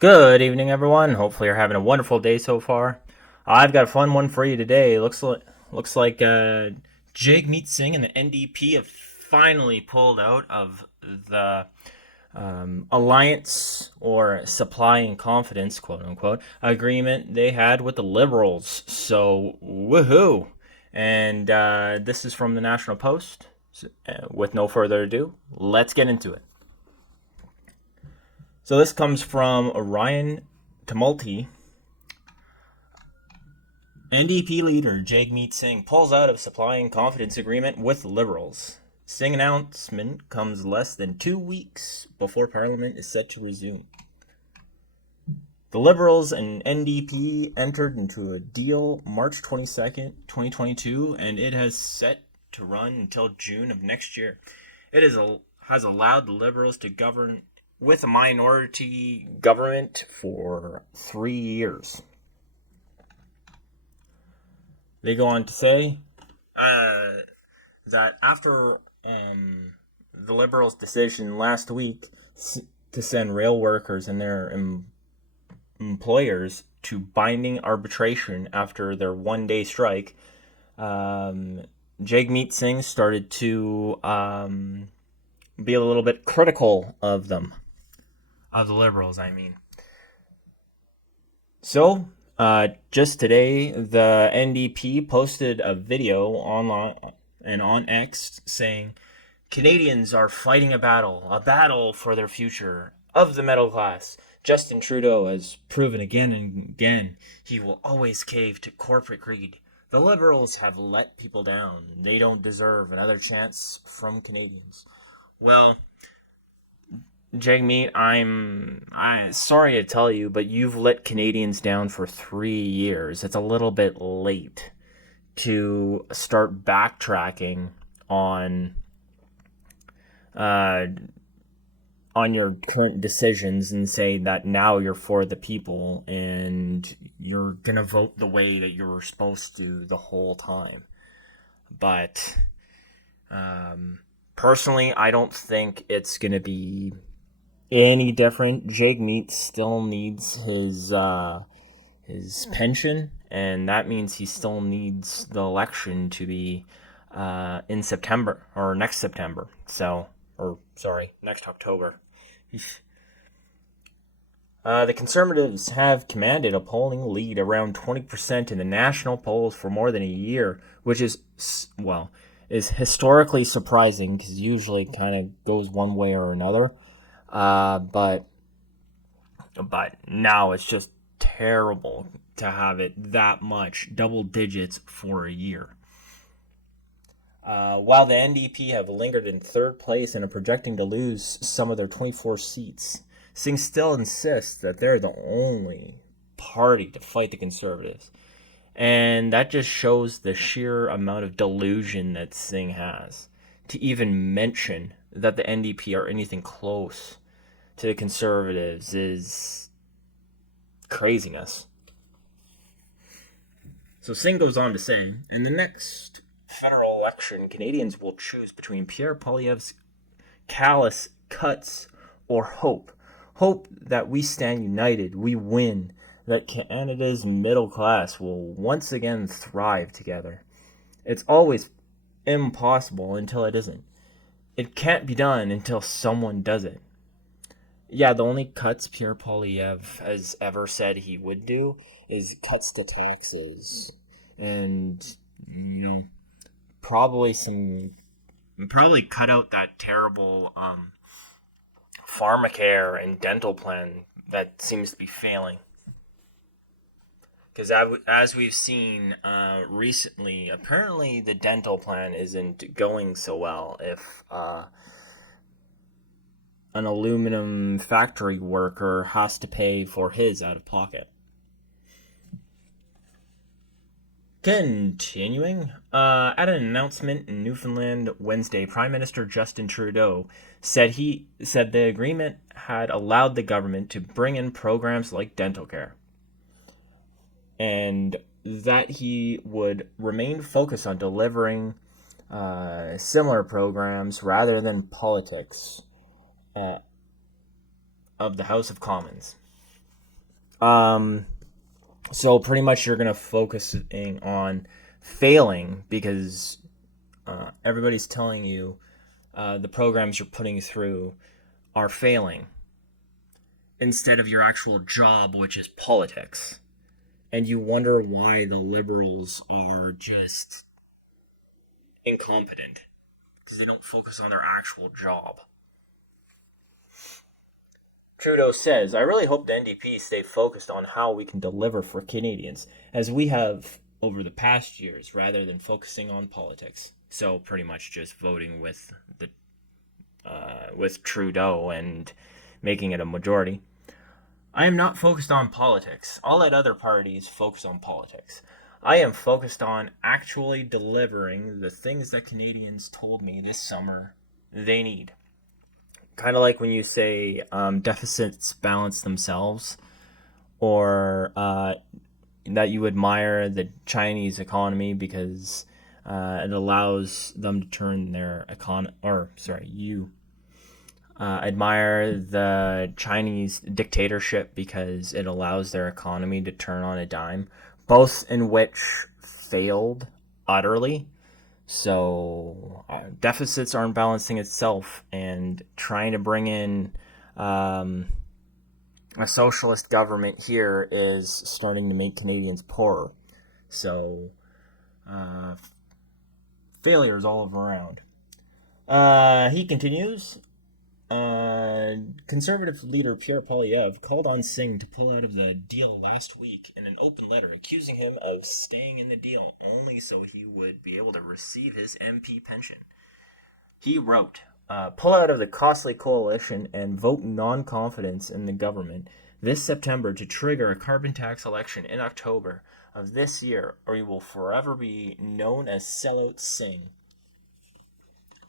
Good evening, everyone. Hopefully, you're having a wonderful day so far. I've got a fun one for you today. Looks like Jagmeet Singh and the NDP have finally pulled out of the alliance or supply and confidence, quote unquote, agreement they had with the Liberals. So, woohoo! And this is from the National Post. With no further ado, let's get into it. So this comes from Ryan Tumulty. NDP leader Jagmeet Singh pulls out of supply and confidence agreement with Liberals. Singh announcement comes less than 2 weeks before Parliament is set to resume. The Liberals and NDP entered into a deal March 22nd, 2022, and it has set to run until June of next year. Has allowed the Liberals to govern with a minority government for 3 years. They go on to say that after the Liberals' decision last week to send rail workers and their employers to binding arbitration after their one-day strike, Jagmeet Singh started to be a little bit critical of them. Of the Liberals, I mean. So, just today, the NDP posted a video online and on X saying Canadians are fighting a battle for their future of the middle class. Justin Trudeau has proven again and again he will always cave to corporate greed. The Liberals have let people down. They don't deserve another chance from Canadians. Well, Jagmeet, I'm sorry to tell you, but you've let Canadians down for 3 years. It's a little bit late to start backtracking on uh, on your current decisions and say that now you're for the people and you're gonna vote the way that you were supposed to the whole time. But personally, I don't think it's gonna be any different. Jagmeet still needs his pension, and that means he still needs the election to be in September or next September. Next October. The Conservatives have commanded a polling lead around 20% in the national polls for more than a year, which is historically surprising because usually kind of goes one way or another. But now it's just terrible to have it that much, double digits for a year. While the NDP have lingered in third place and are projecting to lose some of their 24 seats, Singh still insists that they're the only party to fight the Conservatives. And that just shows the sheer amount of delusion that Singh has to even mention that the NDP are anything close to the Conservatives is craziness. So Singh goes on to say, in the next federal election, Canadians will choose between Pierre Poilievre's callous cuts or hope. Hope that we stand united, we win, that Canada's middle class will once again thrive together. It's always impossible until it isn't. It can't be done until someone does it. Yeah, the only cuts Pierre Poilievre has ever said he would do is cuts to taxes and probably probably cut out that terrible pharmacare and dental plan that seems to be failing. Because as we've seen recently, apparently the dental plan isn't going so well if an aluminum factory worker has to pay for his out of pocket. Continuing, at an announcement in Newfoundland Wednesday, Prime Minister Justin Trudeau said the agreement had allowed the government to bring in programs like dental care, and that he would remain focused on delivering similar programs rather than politics of the House of Commons. So pretty much you're gonna focusing on failing because everybody's telling you the programs you're putting through are failing instead of your actual job, which is politics. And you wonder why the liberals are just incompetent because they don't focus on their actual job. Trudeau says, I really hope the NDP stay focused on how we can deliver for Canadians, as we have over the past years, rather than focusing on politics. So pretty much just voting with Trudeau and making it a majority. I am not focused on politics. I'll let other parties focus on politics. I am focused on actually delivering the things that Canadians told me this summer they need. Kind of like when you say deficits balance themselves, or that you admire the Chinese economy because it allows them to turn their you admire the Chinese dictatorship because it allows their economy to turn on a dime, both in which failed utterly. So deficits aren't balancing itself, and trying to bring in a socialist government here is starting to make Canadians poorer. So uh, failures all around. He continues. Conservative leader Pierre Poilievre called on Singh to pull out of the deal last week in an open letter, accusing him of staying in the deal only so he would be able to receive his MP pension. He wrote, pull out of the costly coalition and vote non-confidence in the government this September to trigger a carbon tax election in October of this year, or you will forever be known as sellout Singh.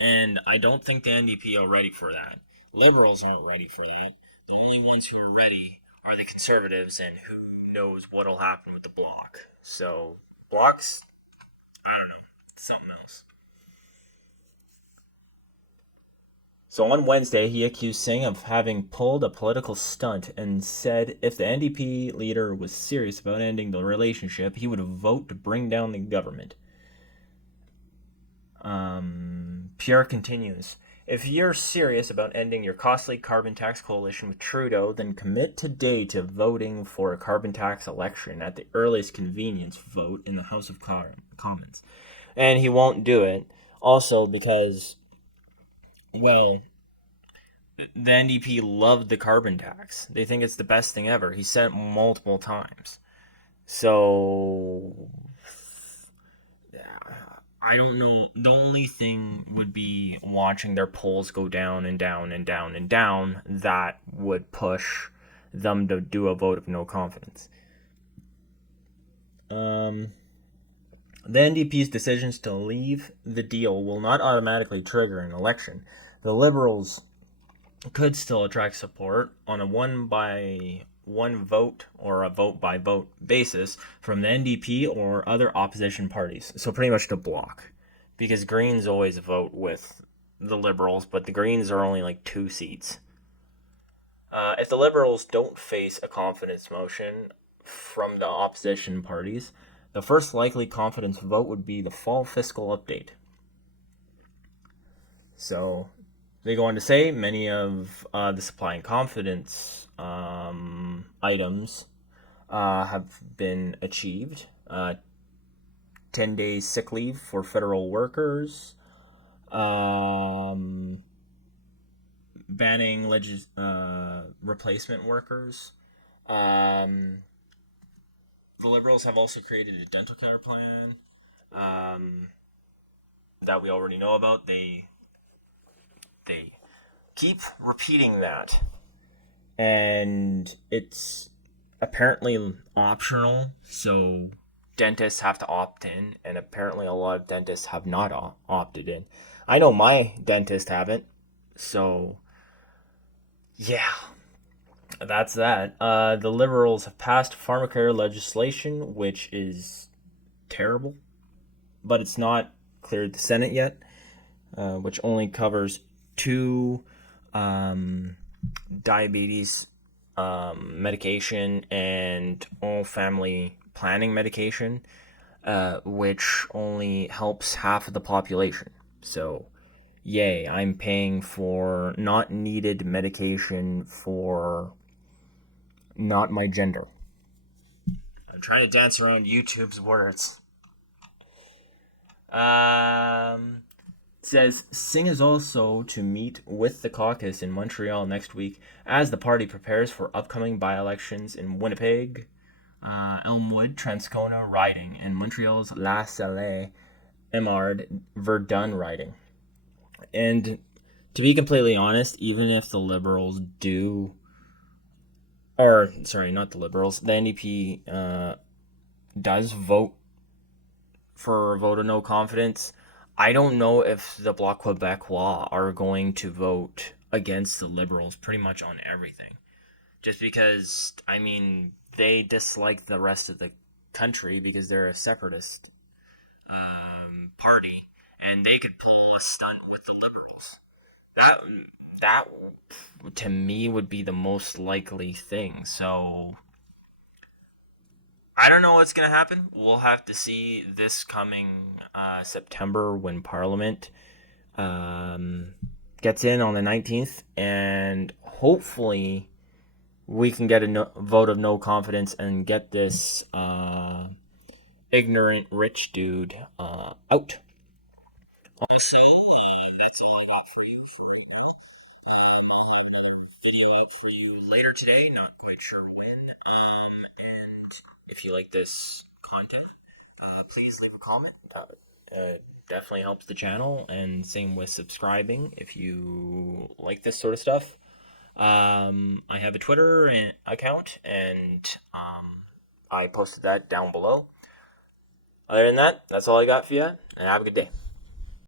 And I don't think the NDP are ready for that. Liberals aren't ready for that. The only ones who are ready are the Conservatives, and who knows what'll happen with the Bloc. So, Bloc's, I don't know, something else. So on Wednesday, he accused Singh of having pulled a political stunt and said if the NDP leader was serious about ending the relationship, he would vote to bring down the government. Pierre continues, if you're serious about ending your costly carbon tax coalition with Trudeau, then commit today to voting for a carbon tax election at the earliest convenience vote in the House of Commons. And he won't do it, also because, well, the NDP loved the carbon tax. They think it's the best thing ever. He said it multiple times. So, yeah, I don't know. The only thing would be watching their polls go down and down and down and down that would push them to do a vote of no confidence. The NDP's decisions to leave the deal will not automatically trigger an election. The Liberals could still attract support on a one by one vote or a vote by vote basis from the NDP or other opposition parties. So pretty much the Bloc, because Greens always vote with the Liberals, but the Greens are only like 2 seats. If the Liberals don't face a confidence motion from the opposition parties, the first likely confidence vote would be the fall fiscal update. So they go on to say many of the supply and confidence items have been achieved. 10 days sick leave for federal workers, banning replacement workers. The Liberals have also created a dental care plan that we already know about. They keep repeating that, and it's apparently optional, so dentists have to opt in, and apparently a lot of dentists have not opted in. I know my dentist haven't, so yeah, that's that. The Liberals have passed pharmacare legislation, which is terrible, but it's not cleared the Senate yet, which only covers 2 diabetes medication and all family planning medication, which only helps half of the population. So, yay, I'm paying for not needed medication for not my gender. I'm trying to dance around YouTube's words. Says Singh is also to meet with the caucus in Montreal next week as the party prepares for upcoming by-elections in Winnipeg, Elmwood, Transcona riding, and Montreal's La Salle, Emard, Verdun riding. And to be completely honest, even if the Liberals do, or sorry, not the Liberals, the NDP does vote for a vote of no confidence, I don't know if the Bloc Quebecois are going to vote against the Liberals pretty much on everything. Just because, I mean, they dislike the rest of the country because they're a separatist party, and they could pull a stunt with the Liberals. That to me would be the most likely thing. So I don't know what's gonna happen. We'll have to see this coming September when Parliament um, gets in on the 19th, and hopefully we can get a vote of no confidence and get this ignorant rich dude out. Also, that's all I got for you. Video out for you later today. Not quite sure when. And if you like this content, please leave a comment. Definitely helps the channel, and same with subscribing if you like this sort of stuff. I have a Twitter account, and I posted that down below. Other than that, that's all I got for you, and have a good day.